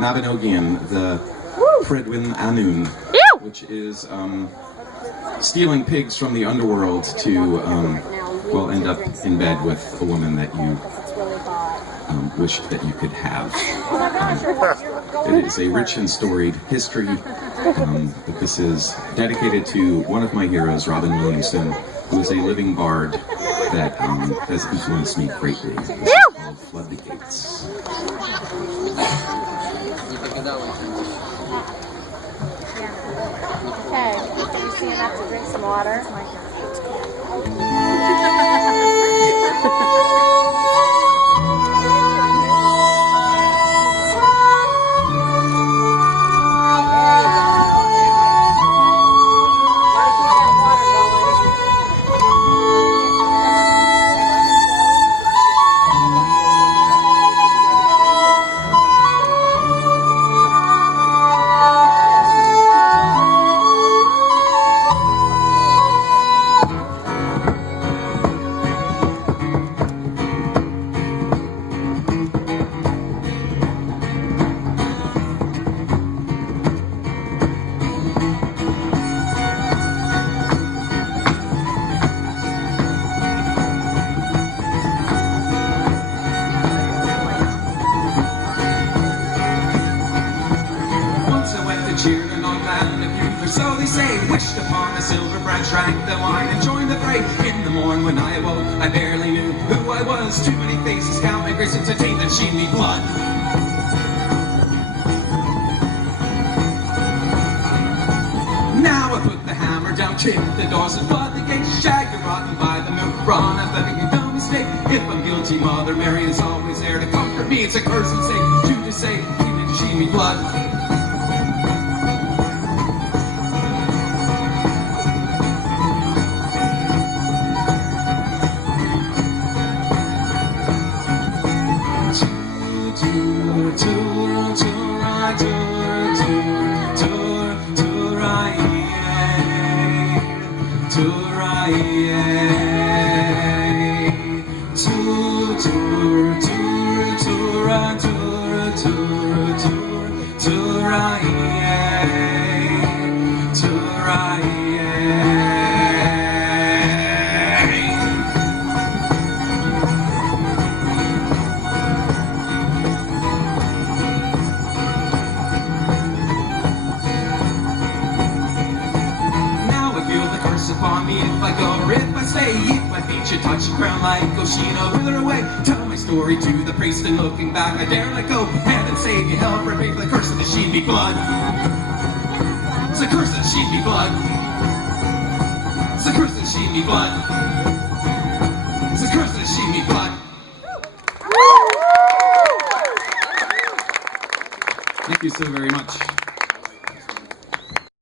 Mabinogion, the Pridwin Anun, which is stealing pigs from the underworld to, well, end up in bed with a woman that you wished that you could have. It is a rich and storied history, but this is dedicated to one of my heroes, Robin Williamson, who is a living bard that has influenced me greatly. This is called Flood the Gates. Okay, you see enough to drink some water? Cheering on land of youth, or so they say. Wished upon a silver branch, drank the wine, and joined the fray. In the morn when I awoke, I barely knew who I was. Too many faces count my grace, it's a taint that she'd me blood. Now I put the hammer down, chip the doors, and flood the gates. Shagged and rotten by the moon, run up letting you no mistake. If I'm guilty, Mother Mary is always there to comfort me. It's a curse and say, you to say, you did she me blood. Upon me if I go or if I stay. If my feet should touch the ground like Oshino, wither away. Tell my story to the priest, and looking back I dare let go. Heaven save me, hell forbid, for the curse of the she'd be blood. It's the curse of the she'd be blood. It's the curse of the she'd be blood. It's the curse of the she'd be blood. Thank you so very much.